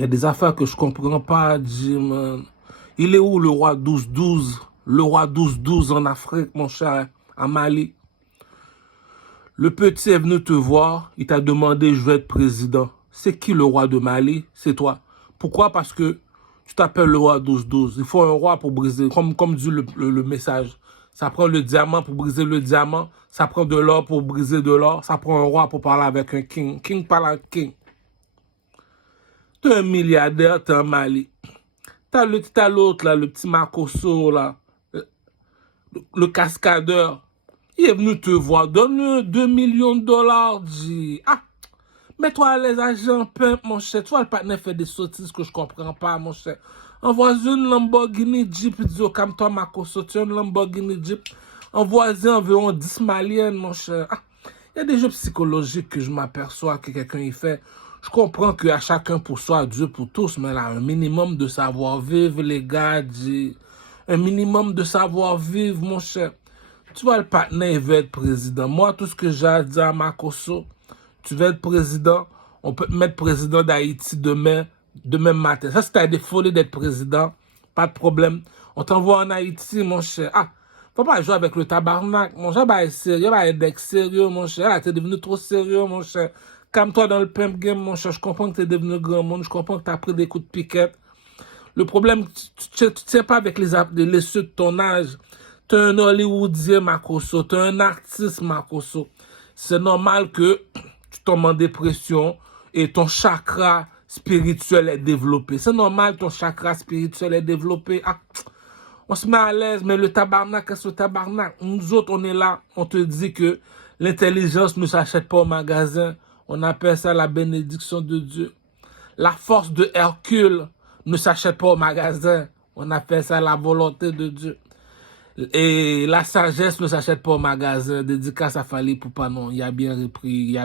Il y a des affaires que je comprends pas, Jim. Il est où le roi 12-12? Le roi 12-12 en Afrique, mon cher, à Mali. Le petit est venu te voir, il t'a demandé, je veux être président. C'est qui le roi de Mali? C'est toi. Pourquoi? Parce que tu t'appelles le roi 12-12. Il faut un roi pour briser, comme dit le message. Ça prend le diamant pour briser le diamant. Ça prend de l'or pour briser de l'or. Ça prend un roi pour parler avec un king. King parle avec king. T'es un milliardaire, t'es un Mali. T'as l'autre là, le petit Makosso là, le cascadeur. Il est venu te voir, donne-le 2 millions de dollars, dit. Ah, mets-toi à l'aise, agent pimp, mon cher. Tu vois, le partenaire fait des sottises que je comprends pas, mon cher. Envoie une Lamborghini Jeep, il dit, oh, calme-toi, Makosso, tu as une Lamborghini Jeep. Envoie environ 10 maliennes, mon cher. Ah, il y a des jeux psychologiques que je m'aperçois que quelqu'un y fait. Je comprends qu'à chacun pour soi, Dieu pour tous, mais là, un minimum de savoir-vivre, les gars, dit. Un minimum de savoir-vivre, mon cher. Tu vois, le partenaire, il veut être président. Moi, tout ce que j'ai à dire à Makosso, tu veux être président, on peut te mettre président d'Haïti demain matin. Ça, si t'as des folies d'être président, pas de problème. On t'envoie en Haïti, mon cher. Ah, faut pas jouer avec le tabarnak, mon cher. Bah, sérieux, bah, être sérieux, mon cher. Là, t'es devenu trop sérieux, mon cher. Calme-toi dans le pimp game, mon cher. Je comprends que t'es devenu grand monde. Je comprends que t'as pris des coups de piquette. Le problème, tu ne tiens pas avec les ceux de ton âge. Tu es un Hollywoodien, Makosso. Tu es un artiste, Makosso. C'est normal que tu tombes en dépression et ton chakra spirituel est développé. C'est normal que ton chakra spirituel est développé. Ah, on se met à l'aise, mais le tabarnak, qu'est-ce que le tabarnak? Nous autres, on est là, on te dit que l'intelligence ne s'achète pas au magasin. On appelle ça la bénédiction de Dieu. La force de Hercule ne s'achète pas au magasin. On appelle ça la volonté de Dieu. Et la sagesse ne s'achète pas au magasin. Dédicace à Fali Poupanon. Il a bien repris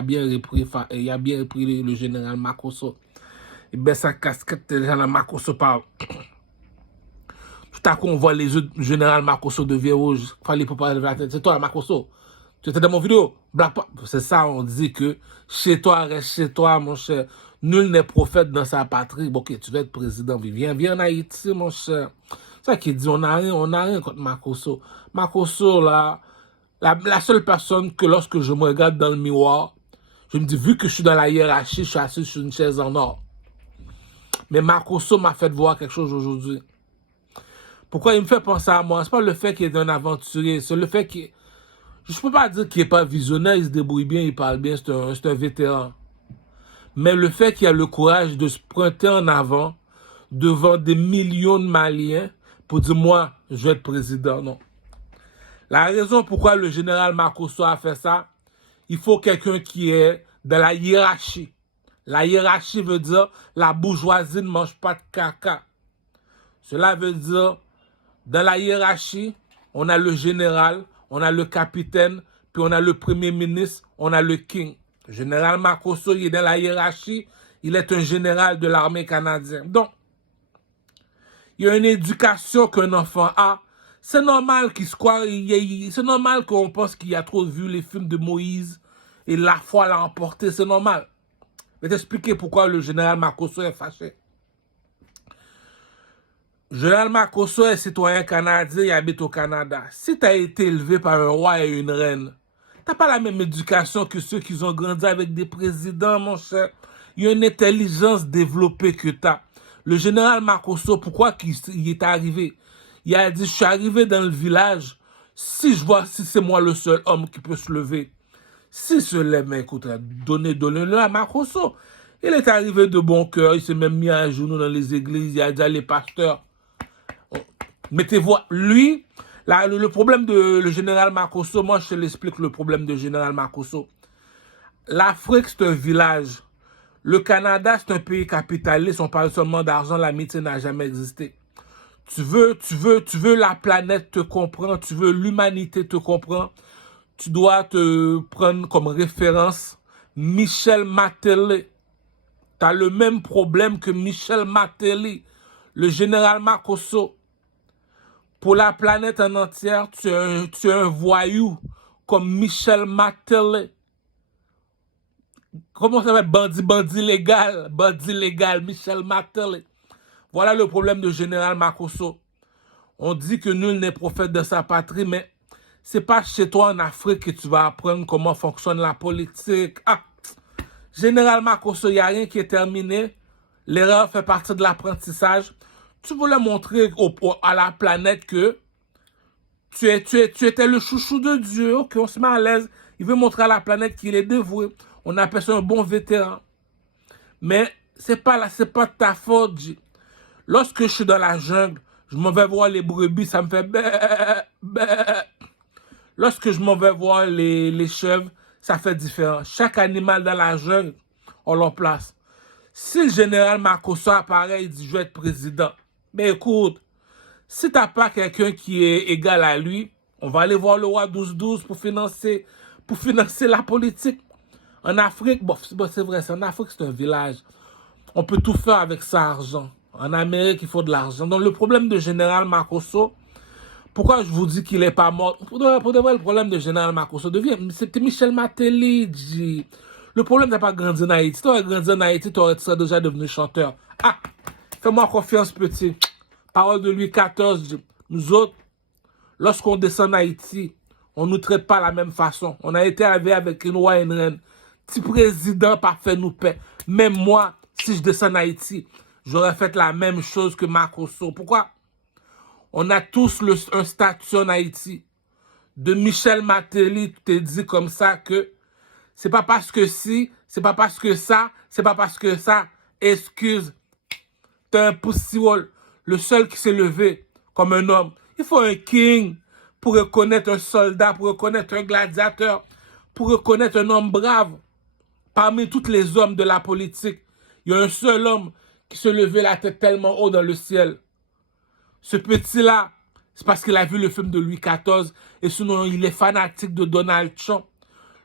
le général Makosso. Et bien sa casquette, le général Makosso parle. Tout à coup, on voit les yeux du général Makosso devenir rouge. Fali Poupanon, c'est toi, Makosso. Tu étais dans mon vidéo. C'est ça, on dit que chez toi, reste chez toi, mon cher. Nul n'est prophète dans sa patrie. Bon, ok, tu veux être président. Viens en Haïti, mon cher. C'est ça qui dit, on n'a rien contre Makosso. Makosso, là, la seule personne que lorsque je me regarde dans le miroir, je me dis, vu que je suis dans la hiérarchie, je suis assis sur une chaise en or. Mais Makosso m'a fait voir quelque chose aujourd'hui. Pourquoi il me fait penser à moi? C'est pas le fait qu'il est un aventurier, c'est le fait qu'il... Je peux pas dire qu'il n'est pas visionnaire, il se débrouille bien, il parle bien, c'est un vétéran. Mais le fait qu'il a le courage de se pointer en avant devant des millions de Maliens pour dire, moi, je vais être président, non. La raison pourquoi le général Makosso a fait ça, il faut quelqu'un qui est dans la hiérarchie. La hiérarchie veut dire la bourgeoisie ne mange pas de caca. Cela veut dire, dans la hiérarchie, on a le général, on a le capitaine, puis on a le premier ministre, on a le king. Le général Makosso, il est dans la hiérarchie, il est un général de l'armée canadienne. Donc, il y a une éducation qu'un enfant a. C'est normal qu'il se croit, c'est normal qu'on pense qu'il a trop vu les films de Moïse et la foi l'a emporté, c'est normal. Je vais t'expliquer pourquoi le général Makosso est fâché. Général Makosso est citoyen canadien, il habite au Canada. Si tu as été élevé par un roi et une reine, tu n'as pas la même éducation que ceux qui ont grandi avec des présidents, mon cher. Il y a une intelligence développée que tu as. Le général Makosso, pourquoi il est arrivé? Il a dit, je suis arrivé dans le village, si c'est moi le seul homme qui peut se lever. Si se lève, mais écoute, donnez-le à Makosso. Il est arrivé de bon cœur, il s'est même mis à genoux dans les églises, il a dit à les pasteurs, mettez-vous, lui, le problème de le général Makosso, moi je te l'explique le problème de général Makosso. L'Afrique, c'est un village. Le Canada, c'est un pays capitaliste, on parle seulement d'argent, l'amitié n'a jamais existé. Tu veux la planète te comprend, tu veux l'humanité te comprend, tu dois te prendre comme référence Michel Martelly. Tu as le même problème que Michel Martelly, le général Makosso. Pour la planète en entière, tu es un voyou comme Michel Martelly. comment ça va être bandit légal, Michel Martelly. Voilà le problème de Général Makosso. On dit que nul n'est prophète de sa patrie, mais c'est pas chez toi en Afrique que tu vas apprendre comment fonctionne la politique. Ah, Général Makosso, il n'y a rien qui est terminé. L'erreur fait partie de l'apprentissage. Tu voulais montrer à la planète que tu étais le chouchou de Dieu, qu'on se met à l'aise. Il veut montrer à la planète qu'il est dévoué. On appelle ça un bon vétéran. Mais c'est pas de ta faute, G. Lorsque je suis dans la jungle, je m'en vais voir les brebis, ça me fait bé, bé. Lorsque je m'en vais voir les chèvres, ça fait différent. Chaque animal dans la jungle, on leur place. Si le général Makosso apparaît, il dit « je vais être président », mais écoute, si t'as pas quelqu'un qui est égal à lui, on va aller voir le roi 12-12 pour financer la politique. En Afrique, bon, c'est vrai, en Afrique, c'est un village. On peut tout faire avec ça, argent. En Amérique, il faut de l'argent. Donc, le problème de Général Makosso, pourquoi je vous dis qu'il n'est pas mort? Pour de vrai, le problème de Général Makosso c'était Michel Martelly, G. Le problème, t'as pas grandi en Haïti. Si t'aurais grandi en Haïti, tu serais déjà devenu chanteur. Ah, fais-moi confiance, petit. Parole de Louis XIV, nous autres, lorsqu'on descend en Haïti, on ne nous traite pas de la même façon. On a été élevé avec une roi et une reine. Petit président parfait nous paie. Même moi, si je descends en Haïti, j'aurais fait la même chose que Makosso. Pourquoi? On a tous un statut en Haïti. De Michel Martelly, tu t'es dit comme ça que c'est pas parce que si, c'est pas parce que ça, c'est pas parce que ça. Excuse, t'es un poussiole. Le seul qui s'est levé comme un homme. Il faut un king pour reconnaître un soldat, pour reconnaître un gladiateur, pour reconnaître un homme brave. Parmi tous les hommes de la politique, il y a un seul homme qui se levait la tête tellement haut dans le ciel. Ce petit-là, c'est parce qu'il a vu le film de Louis XIV et sinon il est fanatique de Donald Trump.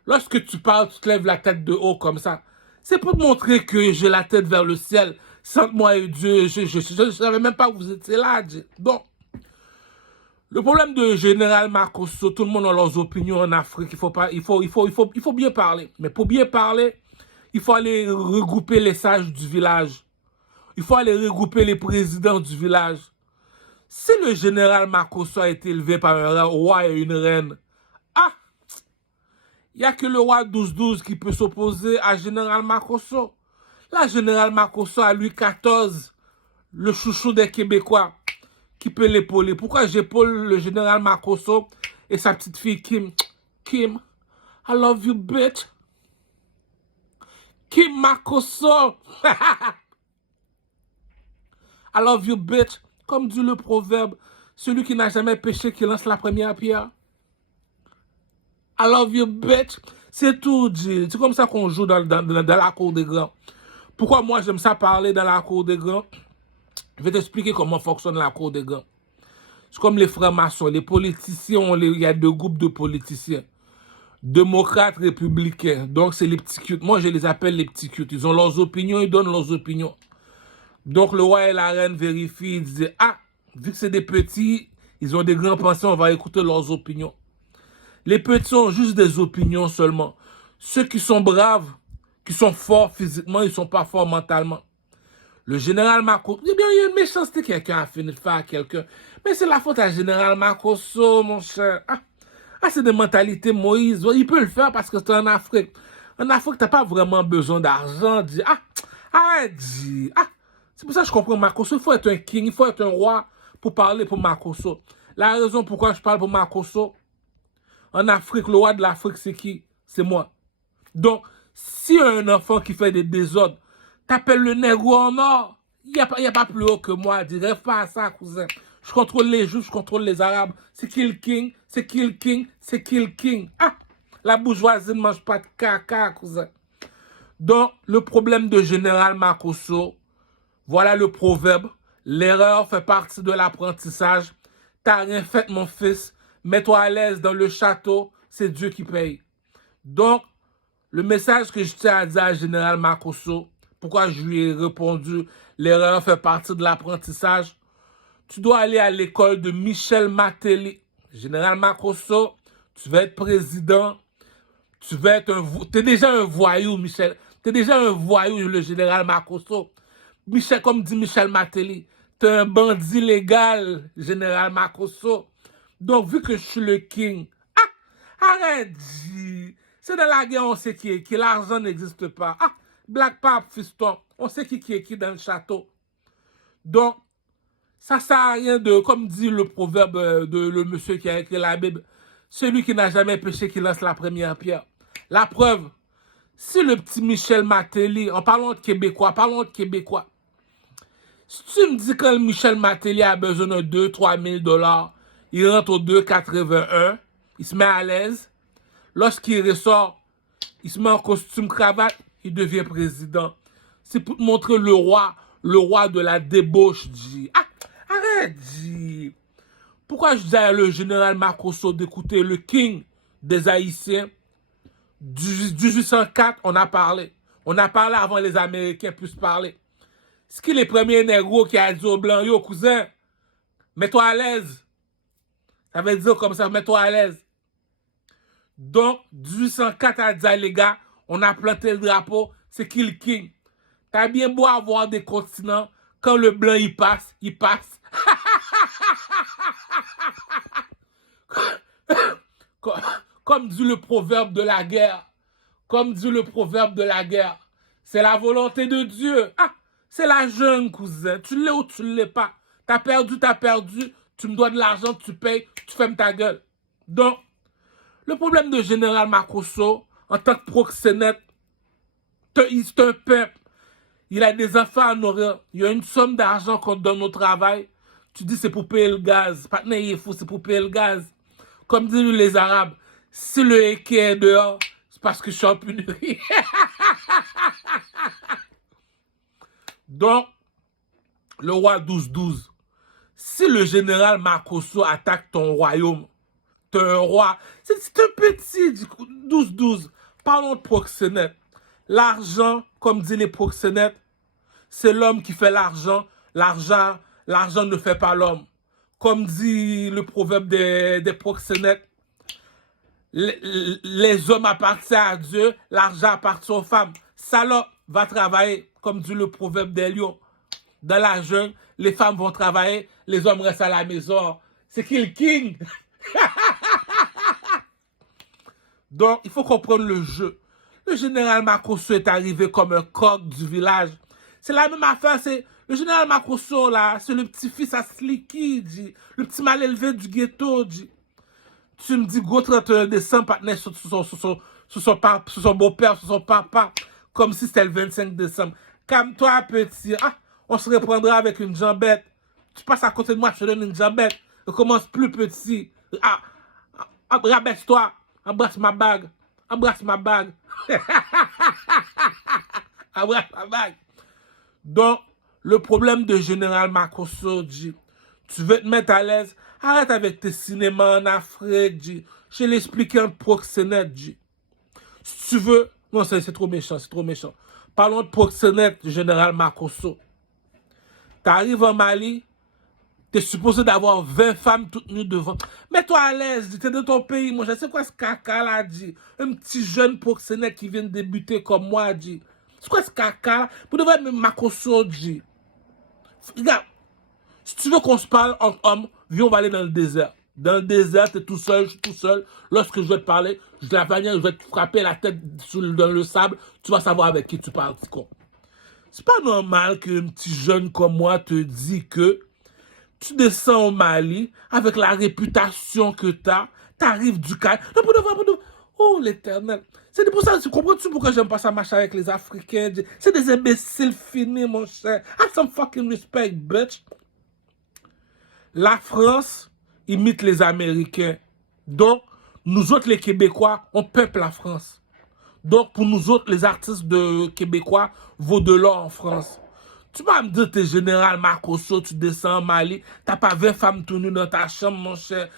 Lorsque tu parles, tu te lèves la tête de haut comme ça. C'est pour te montrer que j'ai la tête vers le ciel. Sans moi et Dieu, je ne savais même pas que vous étiez là. Donc, le problème de Général Makosso, tout le monde a leurs opinions en Afrique. Il faut bien parler. Mais pour bien parler, il faut aller regrouper les sages du village. Il faut aller regrouper les présidents du village. Si le général Makosso a été élevé par un roi et une reine, ah, il n'y a que le roi 12-12 qui peut s'opposer à Général Makosso. Là, Général Makosso a Louis XIV, le chouchou des Québécois, qui peut l'épauler. Pourquoi j'épaule le Général Makosso et sa petite fille Kim? Kim, I love you, bitch. Kim Makosso. I love you, bitch. Comme dit le proverbe, celui qui n'a jamais péché qui lance la première pierre. I love you, bitch. C'est tout, Jill. C'est comme ça qu'on joue dans la cour des grands. Pourquoi moi j'aime ça parler dans la cour des grands? Je vais t'expliquer comment fonctionne la cour des grands. C'est comme les francs-maçons, les politiciens, il y a deux groupes de politiciens. Démocrates, républicains. Donc c'est les petits cutes. Moi je les appelle les petits cutes. Ils ont leurs opinions, ils donnent leurs opinions. Donc le roi et la reine vérifient, ils disent, ah, vu que c'est des petits, ils ont des grands pensées, on va écouter leurs opinions. Les petits ont juste des opinions seulement. Ceux qui sont braves, qui sont forts physiquement, ils ne sont pas forts mentalement. Le général Makosso, eh bien, il y a une méchanceté que quelqu'un a fini de faire à quelqu'un. Mais c'est la faute à général Makosso, mon cher. Ah, c'est des mentalités Moïse. Il peut le faire parce que c'est en Afrique. En Afrique, tu n'as pas vraiment besoin d'argent. Arrête, c'est pour ça que je comprends Makosso. Il faut être un king, il faut être un roi pour parler pour Makosso. La raison pourquoi je parle pour Makosso, en Afrique, le roi de l'Afrique, c'est qui? C'est moi. Donc, si un enfant qui fait des désordres, t'appelles le nègre en or, il n'y a pas plus haut que moi. Dis, rêve pas à ça, cousin. Je contrôle les Juifs, je contrôle les Arabes. C'est qui le king? C'est qui le king? C'est qui le king? Ah! La bourgeoisie ne mange pas de caca, cousin. Donc, le problème de Général Makosso, voilà le proverbe. L'erreur fait partie de l'apprentissage. T'as rien fait, mon fils. Mets-toi à l'aise dans le château. C'est Dieu qui paye. Donc, le message que je tiens à dire à Général Makosso, pourquoi je lui ai répondu, l'erreur fait partie de l'apprentissage. Tu dois aller à l'école de Michel Martelly. Général Makosso, tu vas être président. Tu vas être t'es déjà un voyou, Michel. T'es déjà un voyou, le général Makosso. Michel, comme dit Michel Martelly, t'es un bandit légal, général Makosso. Donc, vu que je suis le king, arrête, G. C'est dans la guerre, on sait qui est qui. L'argent n'existe pas. Black Pape, fiston, on sait qui est qui dans le château. Donc, ça sert à rien de, comme dit le proverbe de le monsieur qui a écrit la Bible, celui qui n'a jamais péché qui lance la première pierre. La preuve, si le petit Michel Martelly, en parlant de Québécois, si tu me dis que le Michel Martelly a besoin de 2-3 000 $, il rentre au 2,81, il se met à l'aise. Lorsqu'il ressort, il se met en costume cravate, il devient président. C'est pour te montrer le roi de la débauche, G. Arrête, G. Pourquoi je dis à le général Makosso d'écouter le king des Haïtiens? Du 1804, on a parlé. On a parlé avant les Américains puissent parler. C'est qui les premiers négros qui a dit aux Blancs, yo, cousin, mets-toi à l'aise. Ça veut dire comme ça, mets-toi à l'aise. Donc, 1804 a dit, les gars, on a planté le drapeau, c'est qui le king? T'as bien beau avoir des continents, quand le blanc il passe, il passe. Comme dit le proverbe de la guerre. C'est la volonté de Dieu. C'est la jungle, cousin. Tu l'es ou tu ne l'es pas. T'as perdu. Tu me dois de l'argent, tu payes, tu fermes ta gueule. Donc, le problème de Général Makosso, en tant que proxénète, c'est un peuple. Il a des enfants à nourrir. Il y a une somme d'argent qu'on te donne au travail. Tu dis c'est pour payer le gaz. Patne, il est fou, c'est pour payer le gaz. Comme disent les Arabes, si le équé est dehors, c'est parce que je suis en pénurie. Donc, le roi 12-12, si le général Makosso attaque ton royaume, t'es un roi, c'est un petit 12-12. Parlons de proxénète. L'argent, comme disent les proxénètes, c'est l'homme qui fait l'argent. L'argent ne fait pas l'homme. Comme dit le proverbe des proxénètes, les hommes appartiennent à Dieu, l'argent appartient aux femmes. Salope va travailler, comme dit le proverbe des lions. Dans la jungle, les femmes vont travailler, les hommes restent à la maison. C'est qui le king? Donc, il faut comprendre le jeu. Le général Makosso est arrivé comme un coq du village. C'est la même affaire, c'est le général Makosso, là, c'est le petit-fils à Slicky, dit, le petit mal élevé du ghetto, dit. Tu me dis, go 31 décembre, partenaire sur son beau-père, sur son papa, comme si c'était le 25 décembre. Calme-toi, petit. On se reprendra avec une jambette. Tu passes à côté de moi, je te donne une jambette. Je commence plus petit. Rabaisse-toi. Embrasse ma bague. Embrasse ma bague. Donc, le problème de Général Makosso, dit, tu veux te mettre à l'aise, arrête avec tes cinémas en Afrique, dit. Je l'ai expliqué en proxénète, dit. Si tu veux, non, c'est trop méchant, Parlons de proxénète du Général Makosso. T'arrives en Mali, t'es supposé d'avoir 20 femmes toutes nues devant. Mets-toi à l'aise, t'es de ton pays, moi, je sais quoi ce caca là, dit. Un petit jeune proxénète qui vient de débuter comme moi, dit. C'est quoi ce caca là? Vous devez être Makosso, dit. Regarde, si tu veux qu'on se parle entre hommes, viens, on va aller dans le désert. Dans le désert, t'es tout seul, je suis tout seul. Lorsque je vais te parler, je vais te frapper la tête dans le sable, tu vas savoir avec qui tu parles, petit con. C'est pas normal qu'un petit jeune comme moi te dit que tu descends au Mali avec la réputation que t'arrives du Caire. Non, pour de vrai. Oh, l'éternel. C'est pour ça, comprends-tu pourquoi j'aime pas ça marcher avec les Africains? C'est des imbéciles finis, mon cher. Have some fucking respect, bitch. La France imite les Américains. Donc, nous autres, les Québécois, on peuple la France. Donc, pour nous autres, les artistes de Québécois vaut de l'or en France. Tu vas me dire, t'es général Makosso, tu descends en Mali, t'as pas 20 femmes tenues dans ta chambre, mon cher.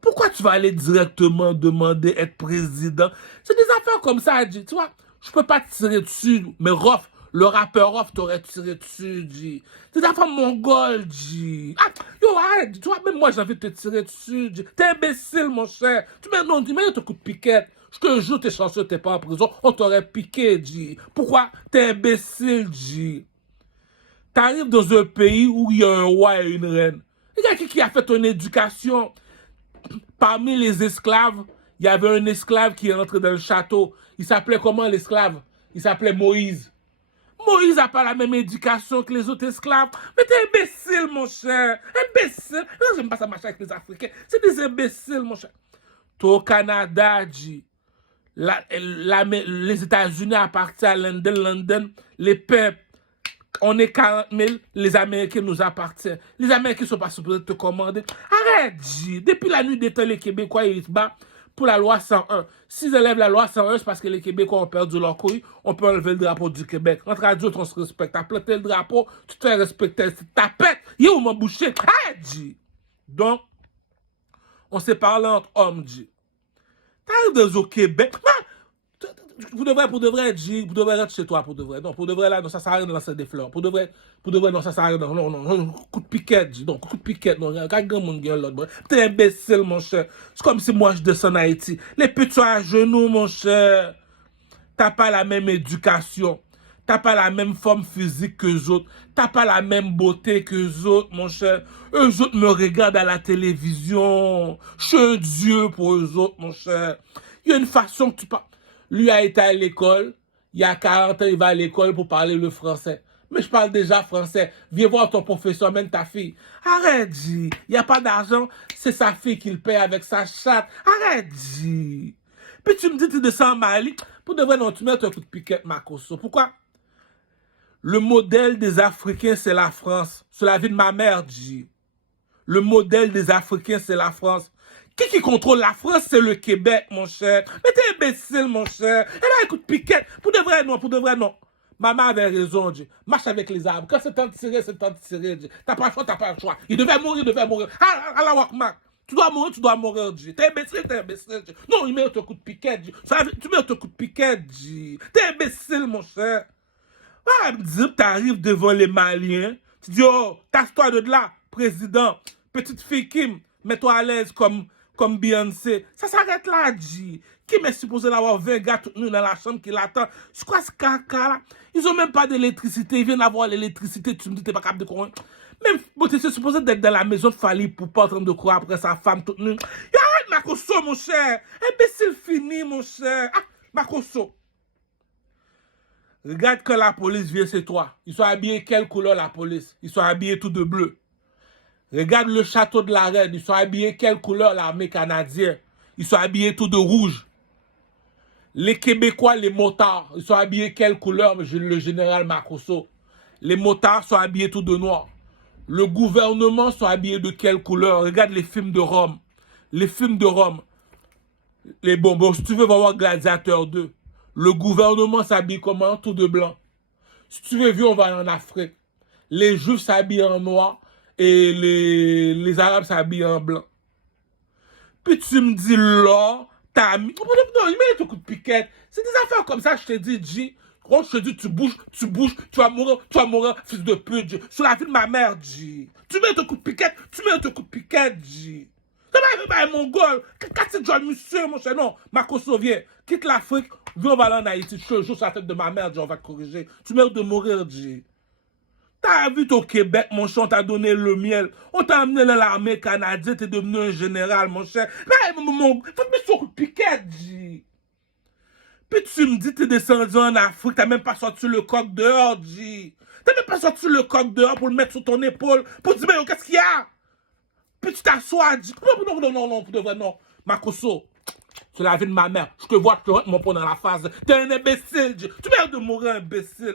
Pourquoi tu vas aller directement demander être président? C'est des affaires comme ça, tu vois. Je peux pas te tirer dessus, mais Rof, Le rappeur off t'aurait tiré dessus, G. C'est ta femme mongole, G. Ah, yo, arrête, tu vois, même moi, j'ai envie de te tirer dessus, G. T'es imbécile, mon cher. Tu mets, non, dis-moi, ton coup de piquette. Je te jure, t'es chanceux, t'es pas en prison. On t'aurait piqué, G. Pourquoi? T'es imbécile, G. T'arrives dans un pays où il y a un roi et une reine. Regarde qui a fait ton éducation. Parmi les esclaves, il y avait un esclave qui est rentré dans le château. Il s'appelait comment l'esclave? Il s'appelait Moïse. Moïse n'a pas la même éducation que les autres esclaves. Mais t'es imbécile, mon cher. Imbécile. Non, j'aime pas ça marcher avec les Africains. C'est des imbéciles, mon cher. T'es au Canada, G. Les États-Unis appartiennent à London. Les peuples, on est 40 000, les Américains nous appartiennent. Les Américains ne sont pas supposés te commander. Arrête, G. Depuis la nuit des temps, les Québécois, ils se battent pour la loi 101. S'ils élèvent la loi 101, c'est parce que les Québécois ont perdu leur couille. On peut enlever le drapeau du Québec. Entre adultes, on se respecte. T'as planté le drapeau, tu te fais respecter. Ta pète, il est où mon boucher? Arrête, G. Donc, on s'est parlé entre hommes, G. T'arrives au Québec. Pour de vrai, G, pour de vrai, être chez toi, pour de vrai. Non, pour de vrai, là, non, ça sert à rien de lancer des fleurs. Pour de vrai, non, ça sert à rien. Non, coup de piquette, G. Non, coup de piquette, non, quand grand monde gagne l'autre. T'es imbécile, mon cher. C'est comme si moi, je descends en Haïti. Les petits à genoux, mon cher. T'as pas la même éducation. T'as pas la même forme physique que les autres. T'as pas la même beauté que les autres, mon cher. Eux autres me regardent à la télévision. Je suis un dieu pour eux autres, mon cher. Il y a une façon que tu parles. Lui a été à l'école. Il y a 40 ans, il va à l'école pour parler le français. Mais je parle déjà français. Viens voir ton professeur, même ta fille. Arrête, G. Il n'y a pas d'argent. C'est sa fille qui le paye avec sa chatte. Arrête, G. Puis tu me dis, tu descends en Mali. Pour de vrai, non, tu mets un coup de piquette, Makosso. Pourquoi? Le modèle des Africains, c'est la France. C'est la vie de ma mère, G. Le modèle des Africains, c'est la France. Qui contrôle la France, c'est le Québec, mon cher. Mais t'es imbécile, mon cher. Et là, écoute, piquette. Pour de vrai, non. Maman avait raison, G. Marche avec les arbres. Quand c'est temps de tirer, c'est temps de tirer, G. T'as pas le choix. Il devait mourir. Ah, la Wakmak. Tu dois mourir, G. T'es imbécile, G. Non, il met un coup de piquette, G. Tu mets un coup de piquette, G. T'es imbécile, mon cher. Ah, me dire, t'arrives devant les Maliens. Tu dis, oh, tasse-toi de là, président. Petite fille Kim, mets-toi à l'aise comme Beyoncé. Ça s'arrête là, G. Kim est supposé d'avoir 20 gars tout nus dans la chambre qui l'attend. C'est quoi ce caca là? Ils ont même pas d'électricité. Ils viennent d'avoir l'électricité. Tu me dis, t'es pas capable de courir. Même, bon, t'es supposé d'être dans la maison de Fali pour pas en train de courir après sa femme toute nue. Arrête, Makosso, mon cher. Imbécile fini, mon cher. Ah, Makosso. Regarde quand la police vient chez toi. Ils sont habillés quelle couleur la police? Ils sont habillés tout de bleu. Regarde le château de la reine. Ils sont habillés quelle couleur l'armée canadienne? Ils sont habillés tout de rouge. Les Québécois, les motards, ils sont habillés quelle couleur? Le général Makosso. Les motards sont habillés tout de noir. Le gouvernement sont habillés de quelle couleur? Regarde les films de Rome. Les films de Rome. Bon, si tu veux voir Gladiateur 2. Le gouvernement s'habille comment? Tout de blanc. Si tu veux voir, on va aller en Afrique. Les Juifs s'habillent en noir et les Arabes s'habillent en blanc. Puis tu me dis là, t'as mis... Non, il met ton coup de piquette. C'est des affaires comme ça, je te dis, G. Quand je te dis, tu bouges, tu vas mourir, fils de pute, G. Sur la vie de ma mère, G. Tu mets ton coup de piquette, G. C'est pas un mongol. Qu'est-ce que tu as, monsieur, mon cher? Non, Makosso, viens. Quitte l'Afrique, viens, on va aller en Haïti. Je te jure sur la tête de ma mère, G, on va te corriger. Tu meurs de mourir, G. T'as vu au Québec, mon cher, on t'a donné le miel. On t'a amené dans l'armée canadienne, t'es devenu un général, mon cher. Mais, faut te mettre sur le piquette, G. Puis tu me dis, t'es descendu en Afrique, t'as même pas sorti le coq dehors, G. T'as même pas sorti le coq dehors pour le mettre sur ton épaule, pour dire, mais qu'est-ce qu'il y a? Puis tu t'assois, G. Non, pour de vrai, non. Makosso, c'est la vie de ma mère. Je te vois, je te rentre mon poing dans la face. T'es un imbécile, G. Tu meurs de mourir, imbécile.